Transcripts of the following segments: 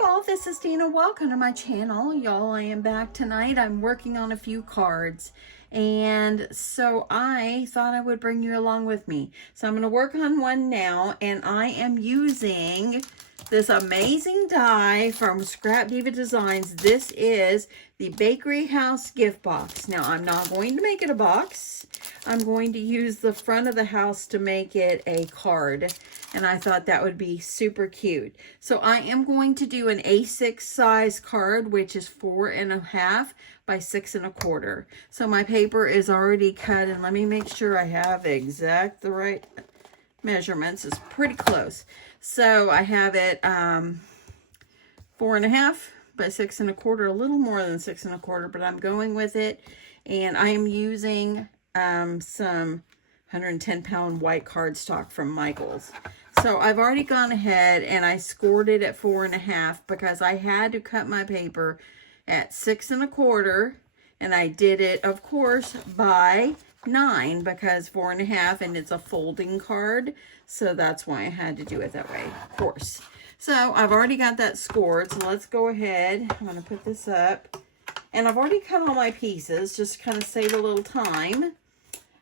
y'all, this is Dina. Welcome to my channel. Y'all, I am back tonight. I'm working on a few cards, and so I thought I would bring you along with me. So I'm going to work on one now, and I am using this amazing die from Scrap Diva Designs. This is the Bakery House gift box. Now, I'm not going to make it a box. I'm going to use the front of the house to make it a card. And I thought that would be super cute. So I am going to do an A6 size card, which is 4.5 by 6.25. So my paper is already cut, and let me make sure I have the right measurements. It's pretty close. So I have it 4.5 by 6.25, a little more than 6.25, but I'm going with it. And I am using some 110-pound white cardstock from Michael's. So I've already gone ahead and I scored it at 4.5 because I had to cut my paper at 6.25, and I did it, of course, by 9 because 4.5, and it's a folding card, so that's why I had to do it that way, of course. So I've already got that scored, so let's go ahead. I'm going to put this up, and I've already cut all my pieces just to kind of save a little time.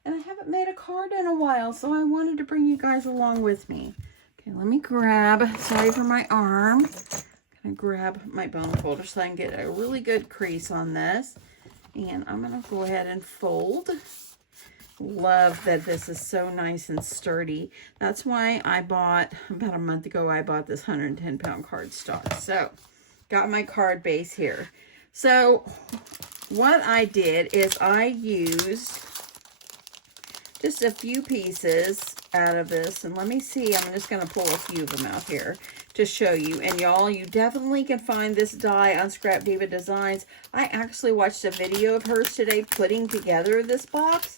And I haven't made a card in a while, so I wanted to bring you guys along with me. Okay, let me grab, sorry for my arm. I'm going to grab my bone folder so I can get a really good crease on this. And I'm going to go ahead and fold. Love that this is so nice and sturdy. That's why I bought, about a month ago, I bought this 110-pound cardstock. So, got my card base here. So, what I did is I used just a few pieces out of this, and let me see, I'm just going to pull a few of them out here to show you. And y'all, you definitely can find this die on Scrap Diva Designs. I actually watched a video of hers today putting together this box,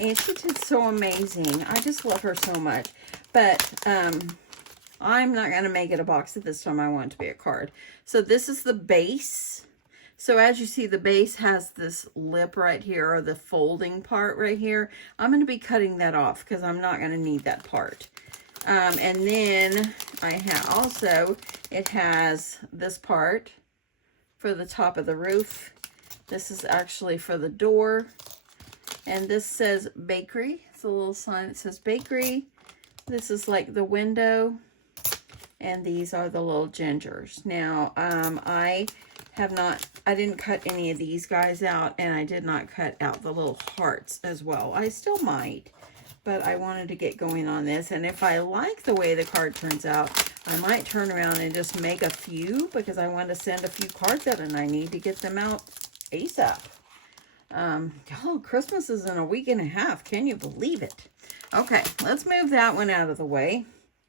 and she did so amazing. I just love her so much. But I'm not going to make it a box at this time. I want it to be a card. So this is the base. So as you see, the base has this lip right here, or the folding part right here. I'm going to be cutting that off because I'm not going to need that part. And then I have also, it has this part for the top of the roof. This is actually for the door. And this says bakery. It's a little sign that says bakery. This is like the window. And these are the little gingers. Now, I didn't cut any of these guys out, and I did not cut out the little hearts as well. I still might, but I wanted to get going on this. And if I like the way the card turns out, I might turn around and just make a few, because I want to send a few cards out and I need to get them out ASAP. Oh, Christmas is in a week and a half. Can you believe it? Okay, let's move that one out of the way.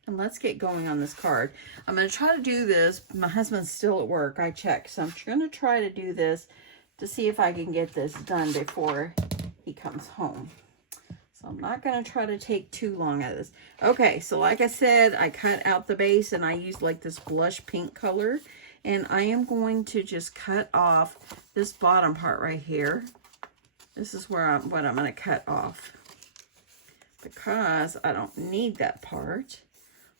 And let's get going on this card. I'm going to try to do this. My husband's still at work. I checked. So I'm going to try to do this to see if I can get this done before he comes home. So I'm not going to try to take too long out of this. Okay, so like I said, I cut out the base and I used like this blush pink color. And I am going to just cut off this bottom part right here. This is where what I'm going to cut off, because I don't need that part.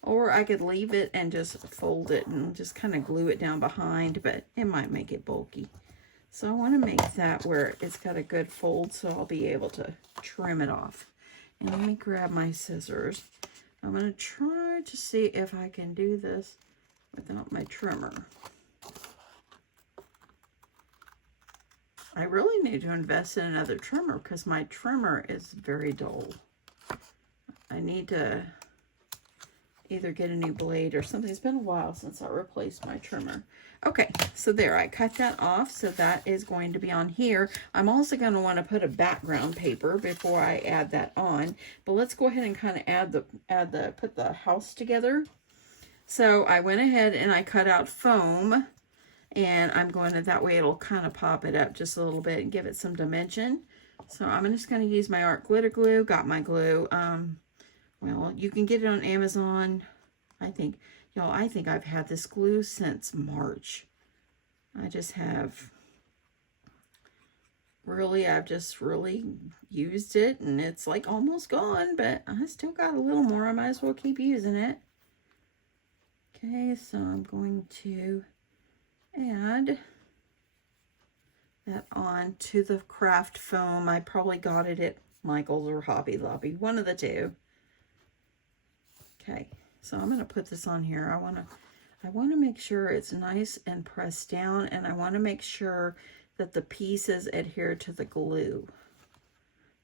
Or I could leave it and just fold it and just kind of glue it down behind, but it might make it bulky. So I want to make that where it's got a good fold, so I'll be able to trim it off. And let me grab my scissors. I'm going to try to see if I can do this without my trimmer. I really need to invest in another trimmer because my trimmer is very dull. I need to either get a new blade or something. It's been a while since I replaced my trimmer. Okay, so there, I cut that off, so that is going to be on here. I'm also going to want to put a background paper before I add that on, but let's go ahead and kind of put the house together. So I went ahead and I cut out foam, and I'm going to, that way it'll kind of pop it up just a little bit and give it some dimension. So I'm just going to use my art glitter glue. Got my glue. Well, you can get it on Amazon. I think I've had this glue since March. I've just really used it, and it's like almost gone, but I still got a little more. I might as well keep using it. Okay, so I'm going to add that on to the craft foam. I probably got it at Michael's or Hobby Lobby, one of the two. Okay, so I'm going to put this on here. I want to make sure it's nice and pressed down, and I want to make sure that the pieces adhere to the glue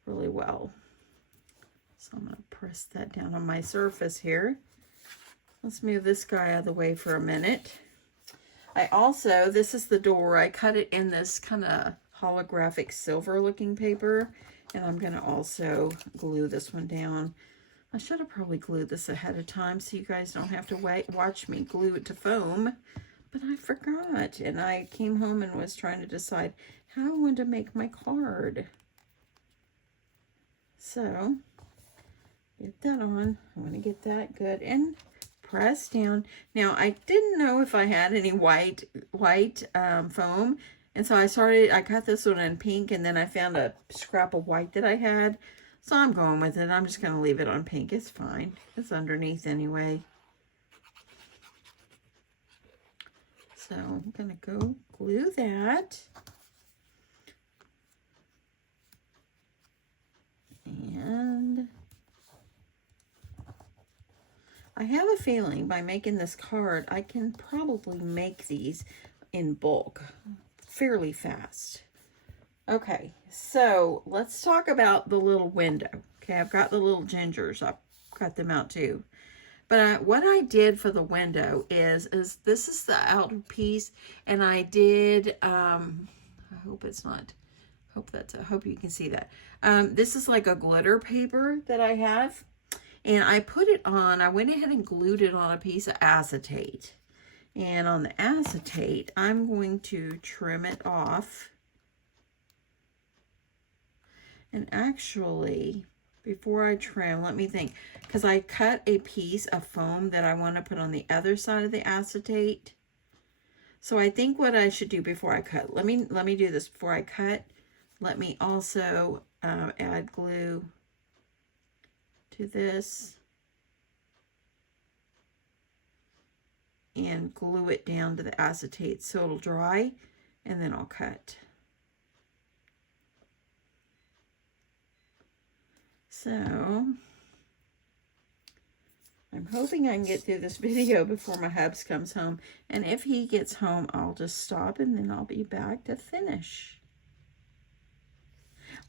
really well. So I'm going to press that down on my surface here. Let's move this guy out of the way for a minute. I also, this is the door. I cut it in this kind of holographic silver looking paper, and I'm going to also glue this one down. I should have probably glued this ahead of time so you guys don't have to watch me glue it to foam, but I forgot, and I came home and was trying to decide how I wanted to make my card. So, get that on. I want to get that good and press down. Now, I didn't know if I had any white foam, and so I cut this one in pink, and then I found a scrap of white that I had, so I'm going with it. I'm just going to leave it on pink. It's fine. It's underneath anyway. So I'm going to go glue that. And I have a feeling by making this card, I can probably make these in bulk fairly fast. Okay, so let's talk about the little window. Okay, I've got the little gingers. I've cut them out too. But what I did for the window is this is the outer piece, and I did, I hope it's not, I hope you can see that. This is like a glitter paper that I have, and I put it on, I went ahead and glued it on a piece of acetate. And on the acetate, I'm going to trim it off. And actually, before I trim, let me think, because I cut a piece of foam that I want to put on the other side of the acetate. So I think what I should do before I cut, let me do this before I cut. Let me also add glue to this and glue it down to the acetate so it'll dry, and then I'll cut. So, I'm hoping I can get through this video before my hubs comes home. And if he gets home, I'll just stop and then I'll be back to finish.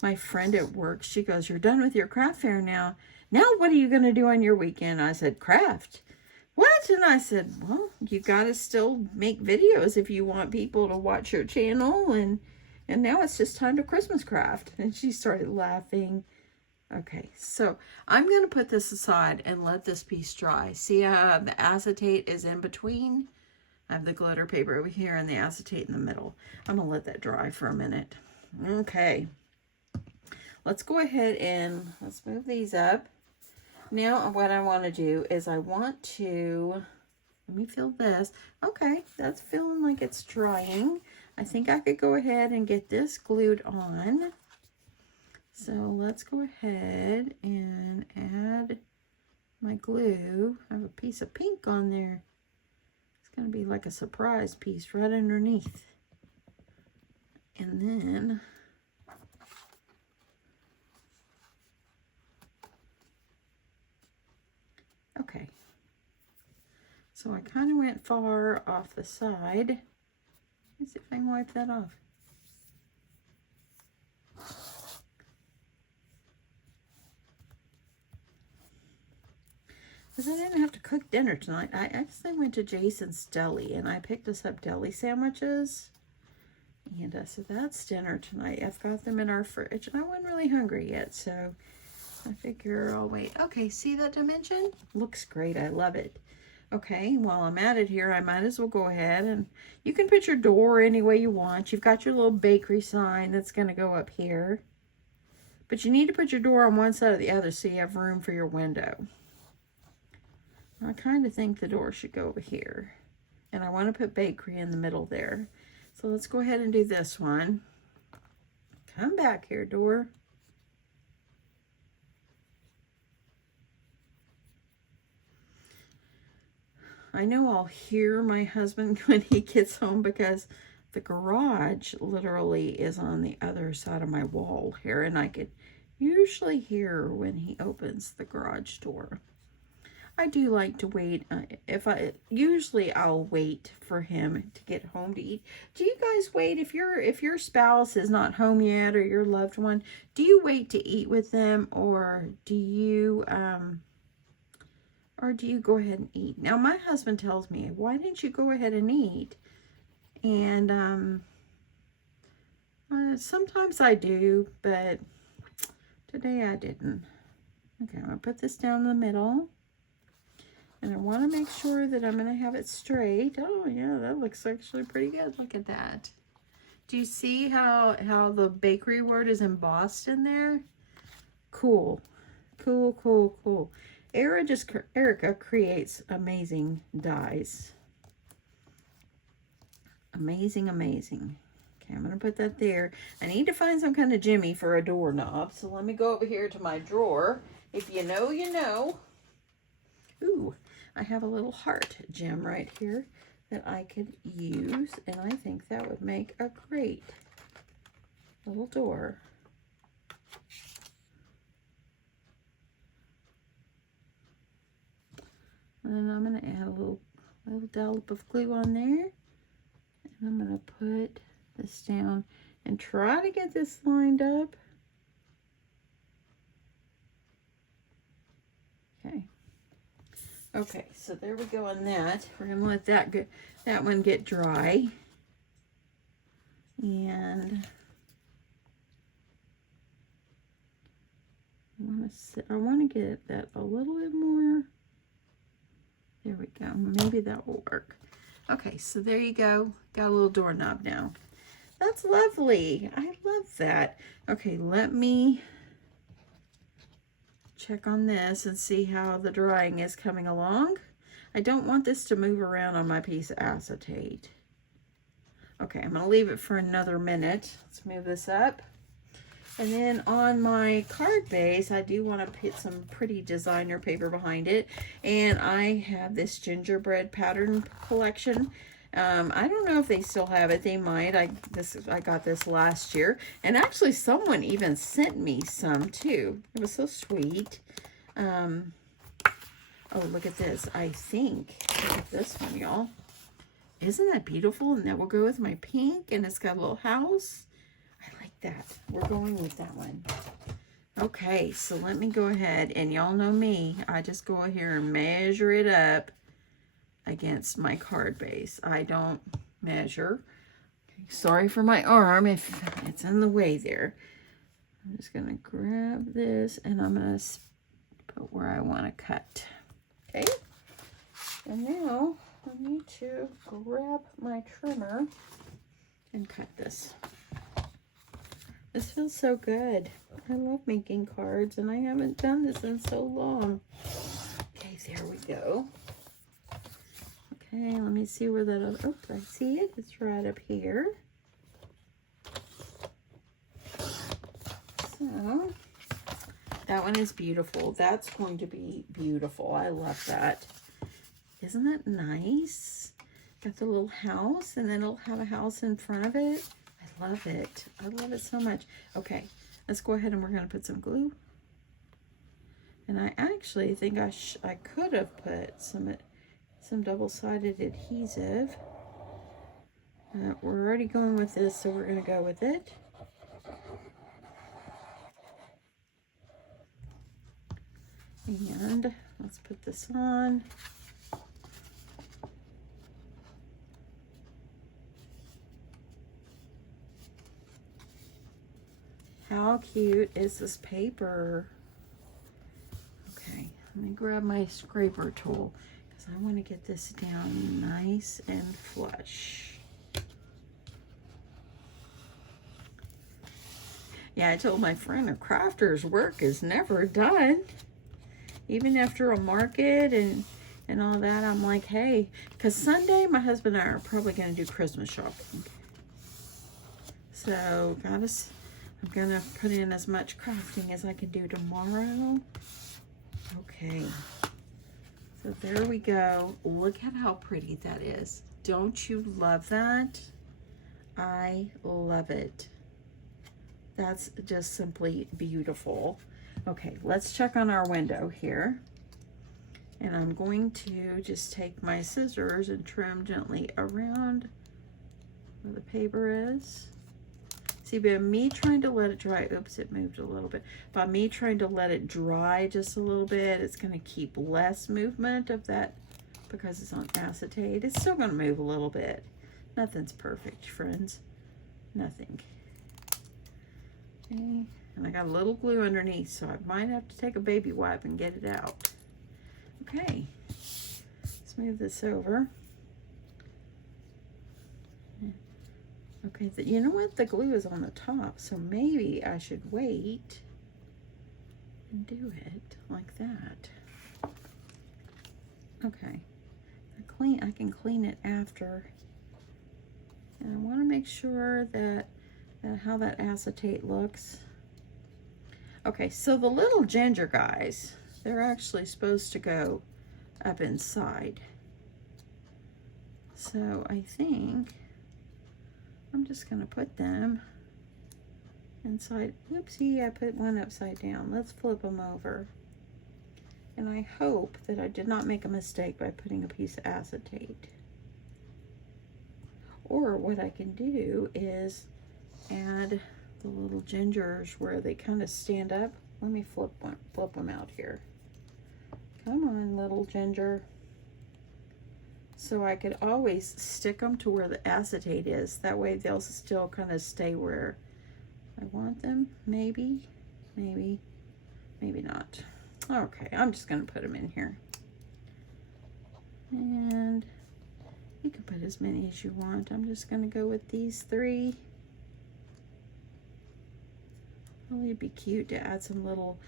My friend at work, she goes, "You're done with your craft fair now. Now what are you going to do on your weekend?" I said, "Craft." "What?" And I said, "Well, you got to still make videos if you want people to watch your channel. And now it's just time to Christmas craft." And she started laughing. Okay, so I'm going to put this aside and let this piece dry. See how the acetate is in between? I have the glitter paper over here and the acetate in the middle. I'm going to let that dry for a minute. Okay, let's go ahead and let's move these up. Now what I want to do is I want to, let me feel this. Okay, that's feeling like it's drying. I think I could go ahead and get this glued on. So let's go ahead and add my glue. I have a piece of pink on there. It's going to be like a surprise piece right underneath. And then okay. So I kind of went far off the side. Let's see if I can wipe that off. Because I didn't have to cook dinner tonight. I actually went to Jason's Deli and I picked us up deli sandwiches. And I said, that's dinner tonight. I've got them in our fridge and I wasn't really hungry yet. So I figure I'll wait. Okay, see that dimension? Looks great. I love it. Okay, while I'm at it here, I might as well go ahead and you can put your door any way you want. You've got your little bakery sign that's going to go up here. But you need to put your door on one side or the other so you have room for your window. I kind of think the door should go over here. And I want to put bakery in the middle there. So let's go ahead and do this one. Come back here, door. I know I'll hear my husband when he gets home because the garage literally is on the other side of my wall here, and I could usually hear when he opens the garage door. I do like to wait. Usually I'll wait for him to get home to eat. Do you guys wait if your spouse is not home yet, or your loved one? Do you wait to eat with them, or do you go ahead and eat? Now my husband tells me, "Why didn't you go ahead and eat?" And sometimes I do, but today I didn't. Okay, I'm gonna put this down in the middle. And I want to make sure that I'm going to have it straight. Oh, yeah, that looks actually pretty good. Look at that. Do you see how the bakery word is embossed in there? Cool. Cool, cool, cool. Erica creates amazing dies. Amazing, amazing. Okay, I'm going to put that there. I need to find some kind of jimmy for a doorknob. So let me go over here to my drawer. If you know, you know. Ooh. I have a little heart gem right here that I could use, and I think that would make a great little door. And then I'm going to add a little dollop of glue on there, and I'm going to put this down and try to get this lined up. Okay. Okay, so there we go on that. We're going to let that one get dry. And I want to get that a little bit more. There we go. Maybe that will work. Okay, so there you go. Got a little doorknob now. That's lovely. I love that. Okay, let me check on this and see how the drying is coming along. I don't want this to move around on my piece of acetate. Okay, I'm going to leave it for another minute. Let's move this up. And then on my card base, I do want to put some pretty designer paper behind it. And I have this gingerbread pattern collection. I don't know if they still have it. They might. I got this last year. And actually, someone even sent me some, too. It was so sweet. Oh, look at this. I think. Look at this one, y'all. Isn't that beautiful? And that will go with my pink. And it's got a little house. I like that. We're going with that one. Okay, so let me go ahead. And y'all know me. I just go here and measure it up against my card base. I don't measure. Okay, sorry for my arm if it's in the way there. I'm just going to grab this and I'm going to put where I want to cut. Okay. And now I need to grab my trimmer and cut this. This feels so good. I love making cards and I haven't done this in so long. Okay, there we go. Okay, let me see where that, oh, I see it. It's right up here. So, that one is beautiful. That's going to be beautiful. I love that. Isn't that nice? Got the little house, and then it'll have a house in front of it. I love it. I love it so much. Okay, let's go ahead and we're going to put some glue. And I actually think I could have put some double-sided adhesive. We're already going with this, so we're going to go with it. And let's put this on. How cute is this paper? Okay, let me grab my scraper tool because I want to get this down nice and flush. Yeah, I told my friend a crafter's work is never done. Even after a market and all that, I'm like, hey, because Sunday my husband and I are probably going to do Christmas shopping. So, I'm going to put in as much crafting as I can do tomorrow. Okay. So there we go. Look at how pretty that is. Don't you love that? I love it. That's just simply beautiful. Okay, let's check on our window here. And I'm going to just take my scissors and trim gently around where the paper is. See, by me trying to let it dry, oops, it moved a little bit. By me trying to let it dry just a little bit, it's going to keep less movement of that because it's on acetate. It's still going to move a little bit. Nothing's perfect, friends. Nothing. Okay, and I got a little glue underneath, so I might have to take a baby wipe and get it out. Okay, let's move this over. Okay, you know what? The glue is on the top, so maybe I should wait and do it like that. Okay, I can clean it after. And I want to make sure that how that acetate looks. Okay, so the little ginger guys, they're actually supposed to go up inside. So I think I'm just going to put them inside. Oopsie, I put one upside down. Let's flip them over. And I hope that I did not make a mistake by putting a piece of acetate. Or what I can do is add the little gingers where they kind of stand up. Let me flip them out here. Come on, little ginger. So I could always stick them to where the acetate is. That way they'll still kind of stay where I want them. Maybe, maybe, maybe not. Okay, I'm just going to put them in here. And you can put as many as you want. I'm just going to go with these 3. Well, it'd be cute to add some little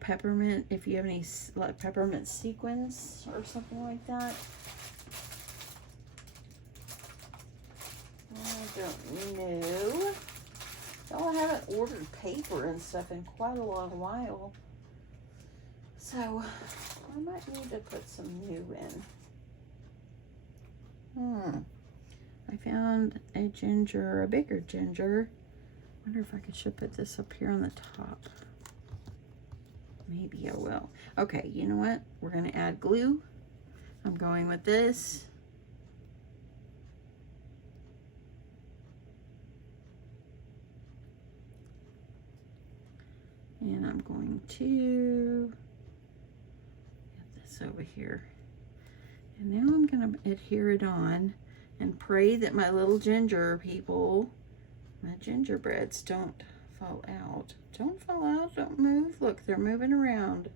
peppermint, if you have any like peppermint sequins or something like that. I don't know. Oh, I haven't ordered paper and stuff in quite a long while. So I might need to put some new in. I found a ginger, a bigger ginger. I wonder if I should put this up here on the top. Maybe I will. Okay, you know what? We're going to add glue. I'm going with this. And I'm going to get this over here. And now I'm going to adhere it on and pray that my little ginger people, my gingerbreads, don't fall out. Don't fall out, don't move. Look, they're moving around.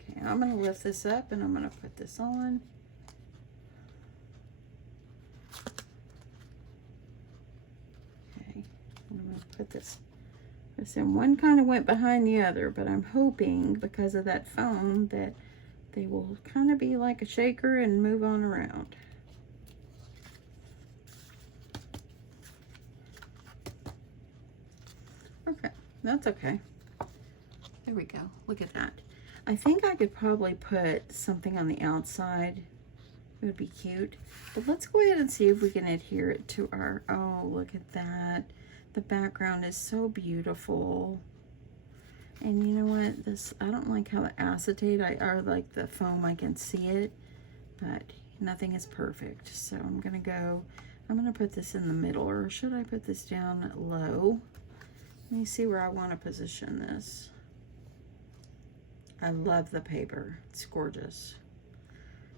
Okay, I'm going to lift this up and I'm going to put this on. Okay, I'm going to put this in. One kind of went behind the other, but I'm hoping because of that foam that they will kind of be like a shaker and move on around. Okay, that's okay. There we go. Look at that. I think I could probably put something on the outside. It would be cute. But let's go ahead and see if we can adhere it to our, oh, look at that. The background is so beautiful. And you know what? I don't like how the acetate, or like the foam, I can see it. But nothing is perfect. So I'm going to put this in the middle. Or should I put this down low? Let me see where I want to position this. I love the paper. It's gorgeous.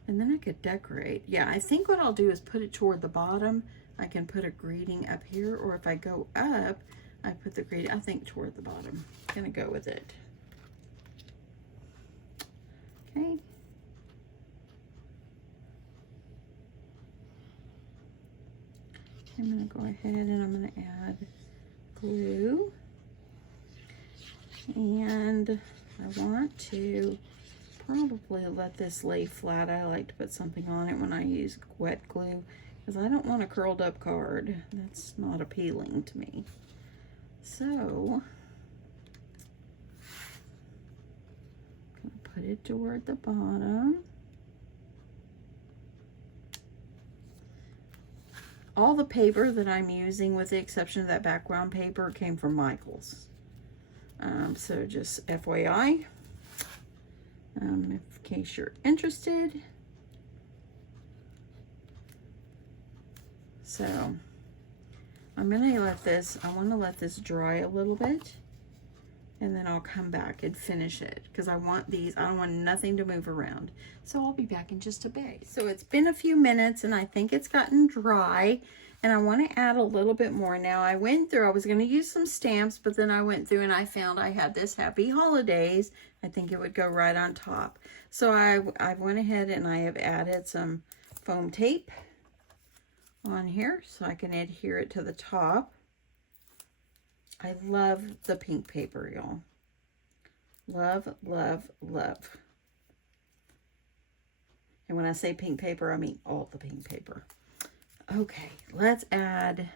And then I could decorate. Yeah, I think what I'll do is put it toward the bottom. I can put a greeting up here, or if I go up, I put the greeting, I think, toward the bottom. I'm gonna go with it. Okay. I'm gonna go ahead and I'm gonna add glue. And I want to probably let this lay flat. I like to put something on it when I use wet glue because I don't want a curled up card. That's not appealing to me. So I'm gonna put it toward the bottom. All the paper that I'm using, with the exception of that background paper, came from Michael's. So just FYI, in case you're interested. So I'm gonna let this, I want to let this dry a little bit, and then I'll come back and finish it, because I want these, I don't want nothing to move around. So I'll be back in just a bit. So it's been a few minutes and I think it's gotten dry, and I want to add a little bit more. Now I went through, I was going to use some stamps, but then I went through and I found I had this Happy Holidays. I think it would go right on top. So I went ahead and I have added some foam tape on here so I can adhere it to the top. I love the pink paper, y'all. Love, love, love. And when I say pink paper, I mean all the pink paper. Okay, let's add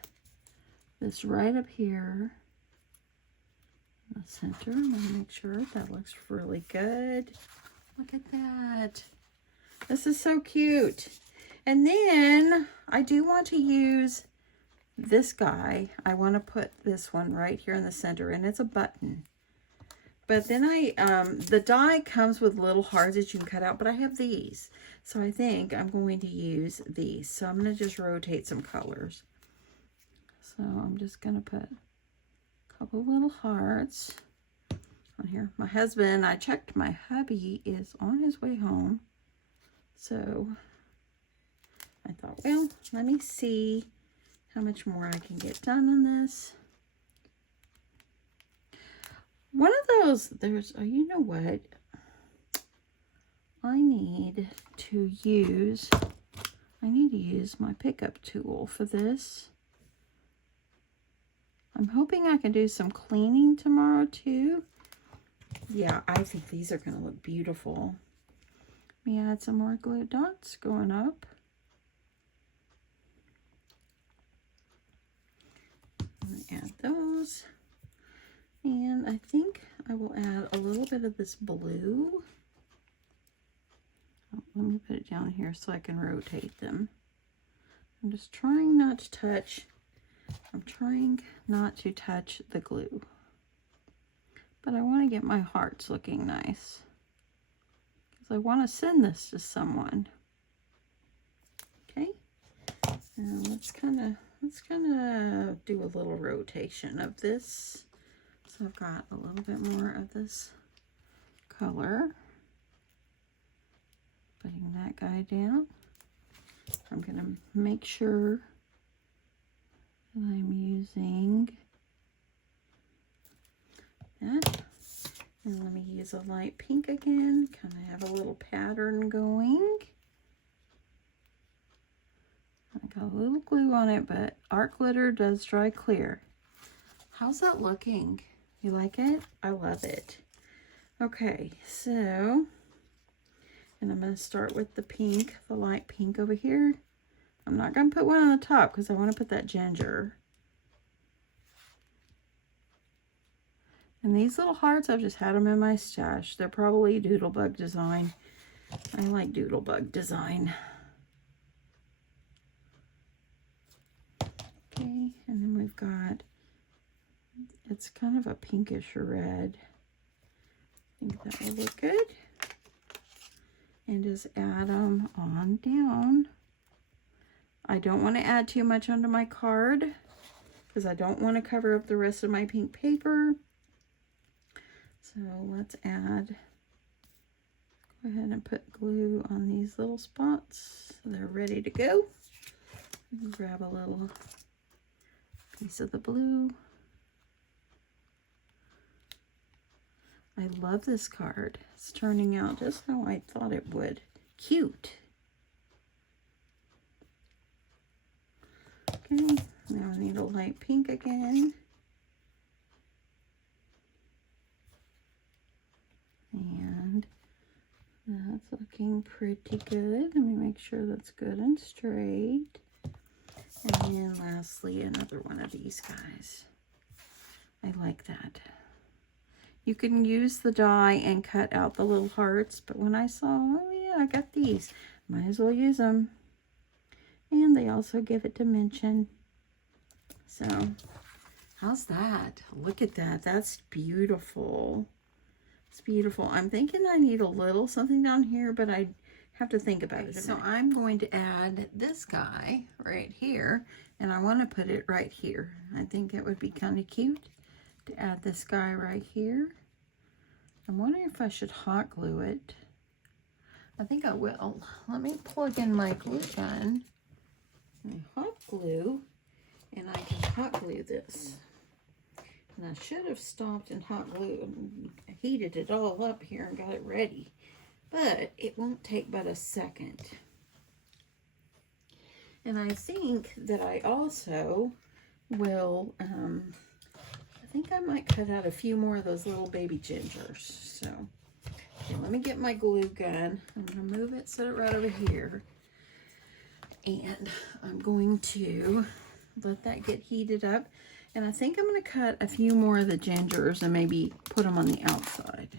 this right up here in the center. I'm going to make sure that looks really good. Look at that. This is so cute. And then I do want to use this guy. I want to put this one right here in the center, and it's a button. But then the die comes with little hearts that you can cut out, but I have these. So I think I'm going to use these. So I'm going to just rotate some colors. So I'm just going to put a couple little hearts on here. My husband, I checked, my hubby is on his way home. So I thought, well, let me see how much more I can get done on this. One of those, you know what? I need to use my pickup tool for this. I'm hoping I can do some cleaning tomorrow too. Yeah, I think these are going to look beautiful. Let me add some more glue dots going up. Add those, and I think I will add a little bit of this blue. Oh, let me put it down here so I can rotate them. I'm just trying not to touch, the glue, but I want to get my hearts looking nice because I want to send this to someone. Okay, and let's kind of do a little rotation of this. So I've got a little bit more of this color. Putting that guy down. I'm going to make sure that I'm using that. And let me use a light pink again. Kind of have a little pattern going. I got a little glue on it, but art glitter does dry clear. How's that looking? You like it? I love it. Okay, so, and I'm going to start with the pink, the light pink over here. I'm not going to put one on the top because I want to put that ginger. And these little hearts, I've just had them in my stash. They're probably Doodlebug design. I like Doodlebug design. Okay, and then we've got, it's kind of a pinkish red. I think that will look good. And just add them on down. I don't want to add too much onto my card because I don't want to cover up the rest of my pink paper. So let's add, go ahead and put glue on these little spots so they're ready to go. Grab a little piece of the blue. I love this card. It's turning out just how I thought it would. Cute. Okay, now I need a light pink again. And that's looking pretty good. Let me make sure that's good and straight. And then lastly, another one of these guys. I like that. you can use the die and cut out the little hearts. But when I saw, oh yeah, I got these, might as well use them. And they also give it dimension. So, how's that? Look at that. That's beautiful. It's beautiful. I'm thinking I need a little something down here, but I have to think about it. So I'm going to add this guy right here, and I want to put it right here. I think it would be kind of cute to add this guy right here. I'm wondering if I should hot glue it. I think I will. Let me plug in my glue gun. Hot glue, and I can hot glue this. And I should have stopped and hot glued and heated it all up here and got it ready, but it won't take but a second. And I think that I also will, I think I might cut out a few more of those little baby gingers. So okay, let me get my glue gun. I'm gonna move it, set it right over here. And I'm going to let that get heated up. And I think I'm going to cut a few more of the gingers and maybe put them on the outside.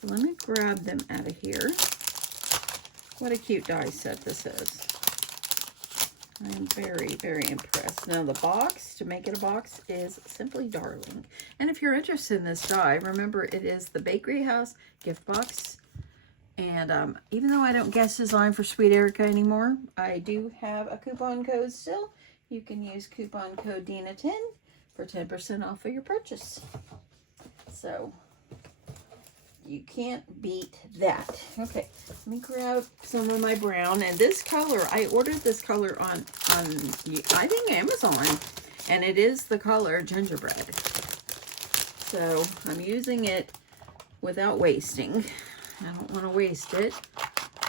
So let me grab them out of here. What a cute die set this is. I am very, very impressed. Now the box, to make it a box, is simply darling. And if you're interested in this die, remember it is the Bakery House gift box. And even though I don't guest design for Sweet Erica anymore, I do have a coupon code still. You can use coupon code Dina10 for 10% off of your purchase. So you can't beat that. Okay, let me grab some of my brown. And this color, I ordered this color on I think Amazon, and it is the color gingerbread. So I'm using it without wasting. I don't want to waste it,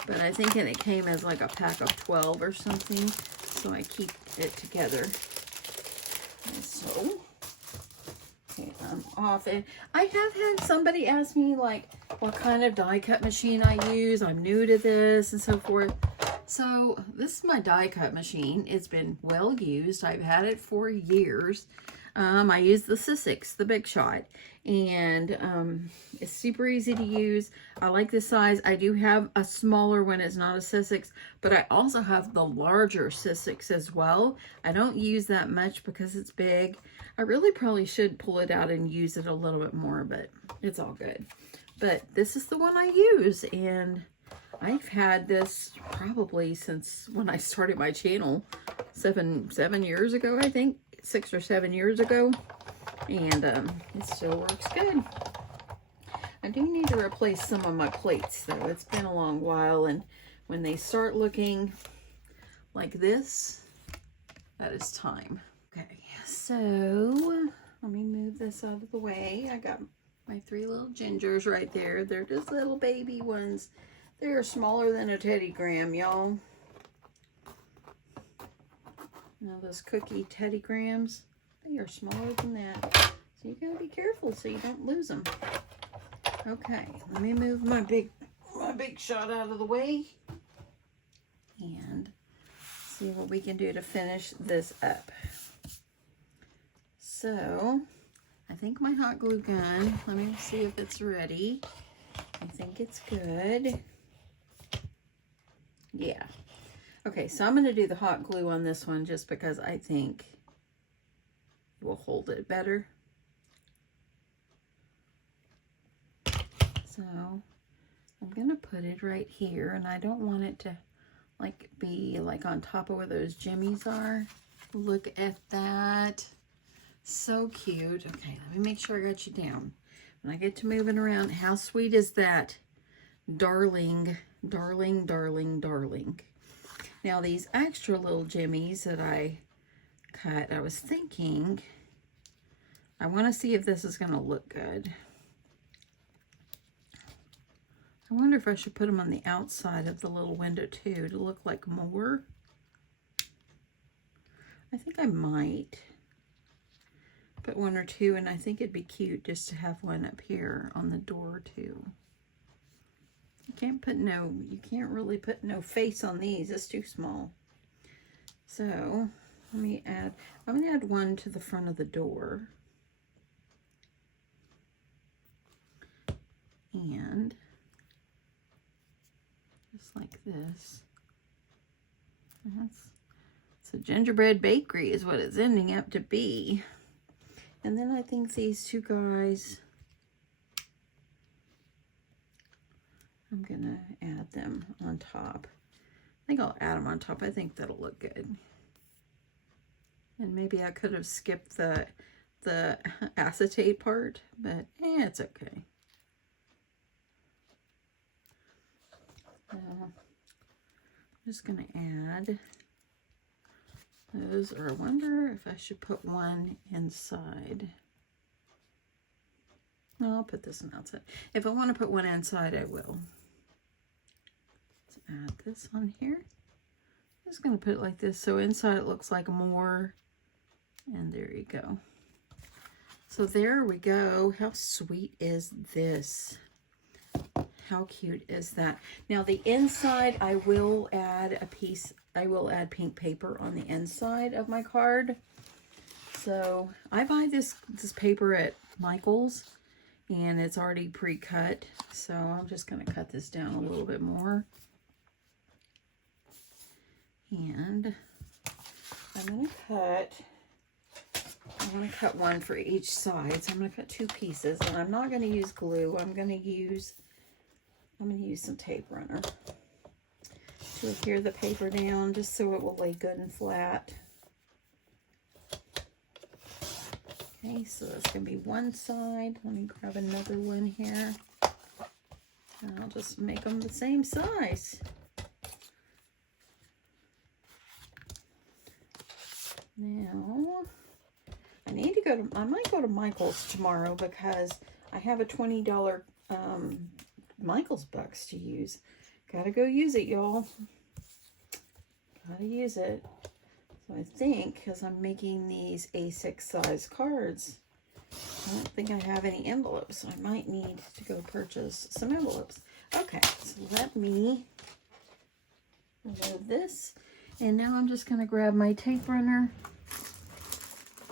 but I think it came as like a pack of 12 or something, so I keep it together. And so, okay, I'm off. And I have had somebody ask me like what kind of die cut machine I use. I'm new to this and so forth. So this is my die cut machine. It's been well used. I've had it for years. I use the Sussex, the Big Shot, and it's super easy to use. I like the size. I do have a smaller one. It's not a Sussex, but I also have the larger Sussex as well. I don't use that much because it's big. I really probably should pull it out and use it a little bit more, but it's all good. But this is the one I use, and I've had this probably since when I started my channel, seven years ago, I think. 6 or 7 years ago, and it still works good. I do need to replace some of my plates though. It's been a long while, and when they start looking like this, that is time. Okay, so let me move this out of the way. I got my 3 little gingers right there. They're just little baby ones. They're smaller than a Teddy Graham, y'all. Now those cookie Teddy Grahams, they are smaller than that. So you gotta be careful so you don't lose them. Okay, let me move my big shot out of the way and see what we can do to finish this up. So I think my hot glue gun, let me see if it's ready. I think it's good. Yeah. Okay, so I'm going to do the hot glue on this one just because I think it will hold it better. So I'm going to put it right here, and I don't want it to like be like on top of where those jimmies are. Look at that. So cute. Okay, let me make sure I got you down. When I get to moving around, how sweet is that? Darling, darling, darling, darling. Now these extra little jimmies that I cut, I was thinking, I want to see if this is going to look good. I wonder if I should put them on the outside of the little window too to look like more. I think I might put 1 or 2, and I think it'd be cute just to have one up here on the door too. You can't really put no face on these. It's too small. So let me add, I'm going to add 1 to the front of the door. And just like this. So gingerbread bakery is what it's ending up to be. And then I think these two guys, I'm gonna add them on top. I think I'll add them on top. I think that'll look good. And maybe I could have skipped the acetate part, but it's okay. I'm just gonna add those, or I wonder if I should put one inside. No, I'll put this one outside. If I want to put one inside, I will. Let's add this on here. I'm just going to put it like this, so inside it looks like more. And there you go. So there we go. How sweet is this? How cute is that? Now the inside, I will add a piece, I will add pink paper on the inside of my card. So I buy this paper at Michael's, and it's already pre-cut. So I'm just going to cut this down a little bit more. And I'm going to cut one for each side. So I'm going to cut 2 pieces, and I'm not going to use glue. I'm going to use some tape runner to adhere the paper down, just so it will lay good and flat. Okay, so that's going to be one side. Let me grab another one here. And I'll just make them the same size. Now, I need to go to, I might go to Michael's tomorrow because I have a $20 Michael's bucks to use. Gotta go use it, y'all. Gotta use it. So I think, because I'm making these A6 size cards, I don't think I have any envelopes. So I might need to go purchase some envelopes. Okay, so let me load this. And now I'm just going to grab my tape runner,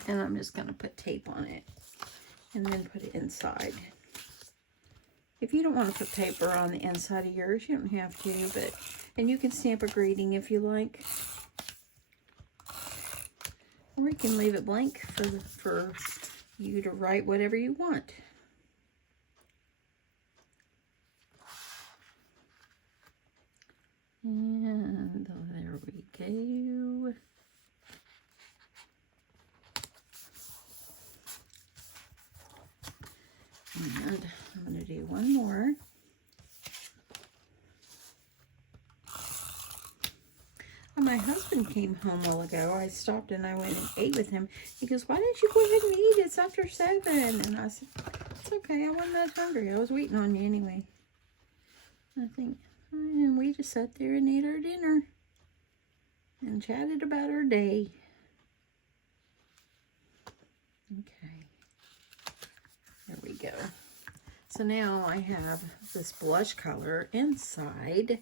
and I'm just going to put tape on it and then put it inside. If you don't want to put paper on the inside of yours, you don't have to, but, and you can stamp a greeting if you like. Or you can leave it blank for you to write whatever you want. And there we go. And I'm going to do one more. When my husband came home a while ago, I stopped and I went and ate with him. He goes, "Why don't you go ahead and eat? It's after 7. And I said, "It's okay. I wasn't that hungry. I was waiting on you anyway." I think, and we just sat there and ate our dinner and chatted about our day. Okay. There we go. So now I have this blush color inside.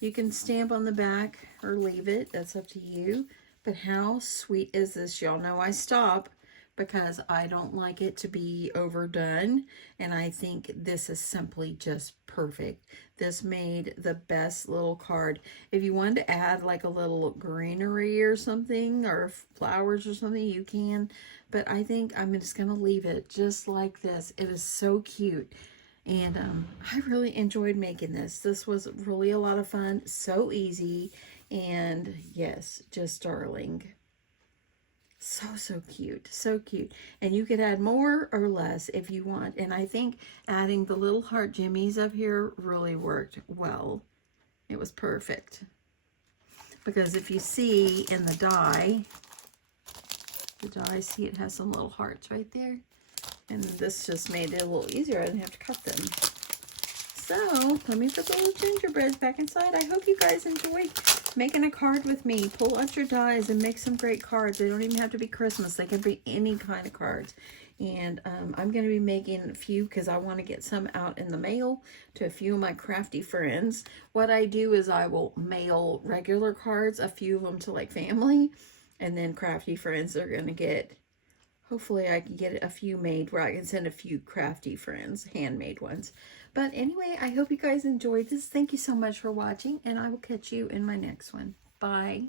You can stamp on the back or leave it. That's up to you. But how sweet is this? Y'all know I stop because I don't like it to be overdone. And I think this is simply just perfect. This made the best little card. If you wanted to add like a little greenery or something, or flowers or something, you can. But I think I'm just going to leave it just like this. It is so cute. And I really enjoyed making this. This was really a lot of fun. So easy. And yes, just darling. So cute. So cute. And you could add more or less if you want. And I think adding the little heart jimmies up here really worked well. It was perfect. Because if you see in the die, see it has some little hearts right there. And this just made it a little easier. I didn't have to cut them. So let me put the little gingerbreads back inside. I hope you guys enjoyed making a card with me. Pull out your dies and make some great cards. They don't even have to be Christmas. They can be any kind of cards. And I'm going to be making a few because I want to get some out in the mail to a few of my crafty friends. What I do is I will mail regular cards, a few of them to like family, and then crafty friends are going to get hopefully I can get a few made where I can send a few crafty friends, handmade ones. But anyway, I hope you guys enjoyed this. Thank you so much for watching, and I will catch you in my next one. Bye.